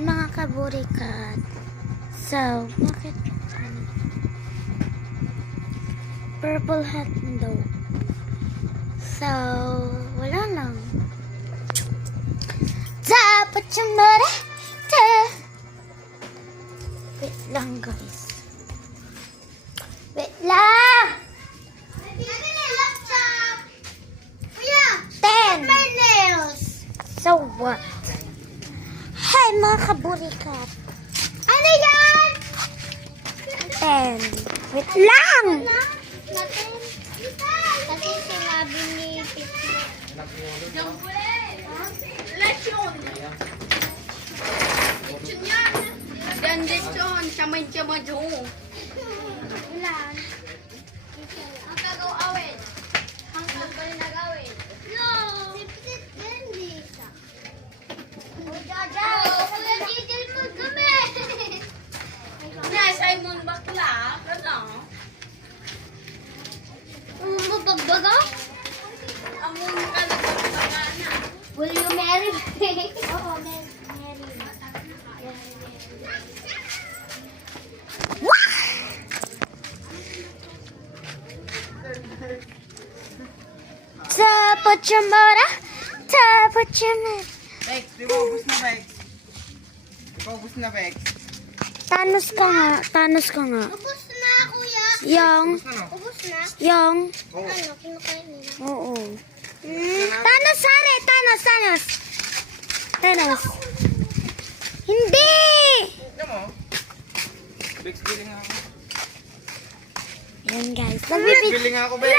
Hi mga kaburikat. So, bakit purple hat daw? So, wala lang. Dapat yung marete. Wait lang guys. Wait lang! 10. My nails. So what? Hi mga kaburikat. Ano yan? 10. Wait lang! Natin. Kasi sinabi ni Tito. Lechon! Lechon yan! Yan lechon! Chamay-chamay jo! Ulan. Ang gagawin! Ang gagawin na gawin! No! Sip-sip din dito. O, Jaja! Kuya Gigil mo kami! Nasa imong bakla! Ano? Mabagbaga? Among ka nagpapagana! Will you marry me? Oo, marry. Dapat yung mara. Dapat yung Bex, di ba ubus na Bex? Di ba ubus na Bex? Thanos ka nga. Thanos ka nga. Ubus na, kuya. Yang. Ubus na no? Ubus na? Yang. Oo. Ano, kinukain nila? Oo. Thanos, sari. Thanos, Thanos. Thanos. Hindi! Tignan mo. Bex, biling ako. Yan guys. Bex, biling ako Bex.